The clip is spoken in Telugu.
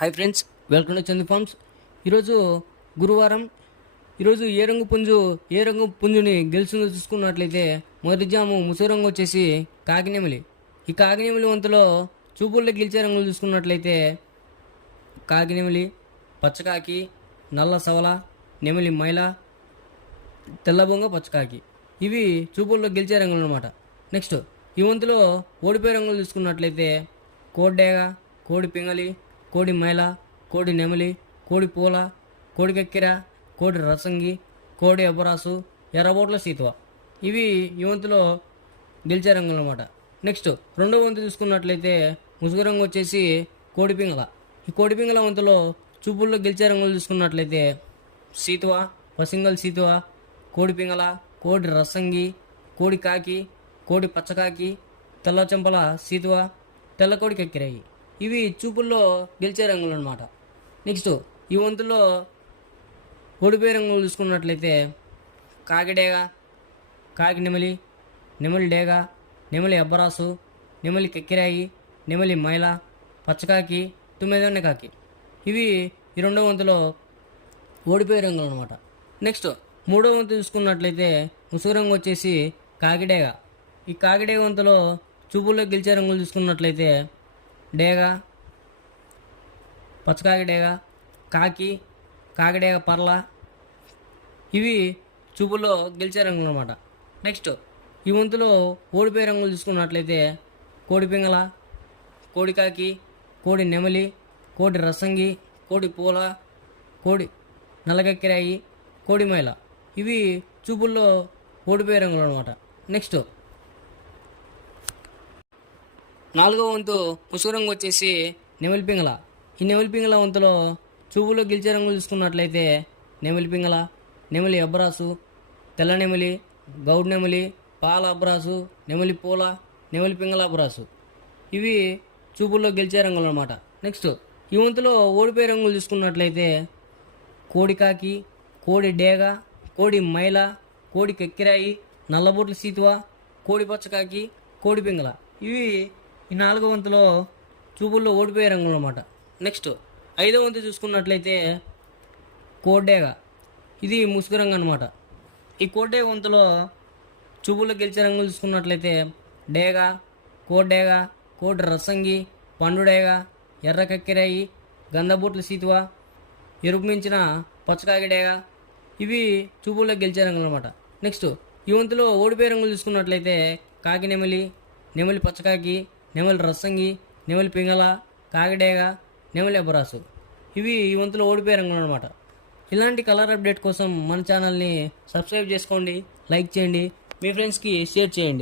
Hi friends welcome to Chandu farms ఈరోజు గురువారం. ఈరోజు ఏ రంగు పుంజు ఏ రంగు పుంజుని గెలుచుందో చూసుకున్నట్లయితే మొదటి జాము ముసుగు రంగు వచ్చేసి కాకినేమిలి. ఈ కాకినేమిలి వంతలో చూపుల్లో గెలిచే రంగులు చూసుకున్నట్లయితే కాకినేమిలి పచ్చకాకి నల్ల సవల నెమిలి మైల తెల్లబొంగ పచ్చకాకి. ఇవి చూపుల్లో గెలిచే రంగులు అనమాట నెక్స్ట్ ఈ వంతులో ఓడిపోయే రంగులు చూసుకున్నట్లయితే కోడ్డేగ కోడి పింగలి కోడి మైల కోడి నెమలి కోడి పూల కోడి కక్కెర కోడి రసంగి కోడి అబ్బరాసు ఎర్రబోట్ల సీతువ. ఇవి ఈ వంతులో గెలిచే రంగులు అనమాట నెక్స్ట్ రెండో వంతు చూసుకున్నట్లయితే ముసుగు రంగు వచ్చేసి కోడి పింగళ. ఈ కోడి పింగళ వంతులో చూపుల్లో గెలిచే రంగులు చూసుకున్నట్లయితే సీతువ పసింగల్ సీతువ కోడి పింగళ కోడి రసంగి కోడి కాకి కోడి పచ్చకాకి తెల్ల చెంపల సీతువ తెల్ల కోడి కక్కిరాయి. ఇవి చూపుల్లో గెలిచే రంగులు అనమాట నెక్స్ట్ ఈ వంతులో ఓడిపోయే రంగులు చూసుకున్నట్లయితే కాకిడేగ కాకి నెమలి నెమలి డేగ నెమలి అబ్బరాసు నెమలి కెక్కిరాయి నెమలి మైల పచ్చకాకి తుమ్మిదన్న కాకి. ఇవి ఈ రెండో వంతులో ఓడిపోయే రంగులు అనమాట నెక్స్ట్ మూడో వంతు చూసుకున్నట్లయితే ముసుగు రంగు వచ్చేసి కాకిడేగ. ఈ కాకిడేగ వంతులో చూపుల్లో గెలిచే రంగులు చూసుకున్నట్లయితే డేగ. పచ్చకాకి డేగ. కాకి కాకిడేగ పర్ల. ఇవి చూపుల్లో గెలిచే రంగులు అనమాట నెక్స్ట్ ఈ వంతులో ఓడిపోయే రంగులు చూసుకున్నట్లయితే కోడి పింగళ కోడి కాకి కోడి నెమలి కోడి రసంగి కోడి పూల కోడి నల్లగక్కిరాయి కోడి మైల. ఇవి చూపుల్లో ఓడిపోయే రంగులు అనమాట నెక్స్ట్ నాలుగో వంతు ముసుగు రంగు వచ్చేసి నెమలి పింగళ. ఈ నెమలి పింగళ వంతులో చూపులో గెలిచే రంగులు చూసుకున్నట్లయితే నెమలి పింగళ నెమలి అబ్రాసు తెల్ల నెమలి గౌడ్ నెమలి పాల అబ్రాసు నెమలి పూల నెమలి పింగళ అబ్రాసు. ఇవి చూపుల్లో గెలిచే రంగులు అనమాట నెక్స్ట్ ఈ వంతులో ఓడిపోయే రంగులు చూసుకున్నట్లయితే కోడి కాకి కోడి డేగ కోడి మైల కోడి కెక్కిరాయి నల్లబొట్ల సీతువ కోడి పచ్చకాకి కోడి పింగళ. ఇవి ఈ నాలుగో వంతులో చూపుల్లో ఓడిపోయే రంగులు అనమాట నెక్స్ట్ ఐదో వంతు చూసుకున్నట్లయితే కోడ్డేగ. ఇది ముసుగు రంగు అనమాట ఈ కోడ్డేగ వంతులో చూపుల్లో గెలిచే రంగులు చూసుకున్నట్లయితే డేగ కోడ్డేగ కోడి రసంగి పండుడేగ ఎర్ర కక్కిరాయి గంధబూట్ల సీతువ ఎరుపు మించిన పచ్చకాకిడేగ ఇవి చూపుల్లో గెలిచే రంగులు అనమాట నెక్స్ట్ ఈ వంతులో ఓడిపోయే రంగులు చూసుకున్నట్లయితే కాకి నెమలి నెమలి పచ్చకాకి నెమలి రసంగి నెమలి పింగళ కాగడేగ నెమలి అబ్బరాసు. ఇవి ఈ వంతులో ఓడిపోయే రంగులు అనమాట ఇలాంటి కలర్ అప్డేట్ కోసం మన ఛానల్ని సబ్స్క్రైబ్ చేసుకోండి లైక్ చేయండి మీ ఫ్రెండ్స్కి షేర్ చేయండి.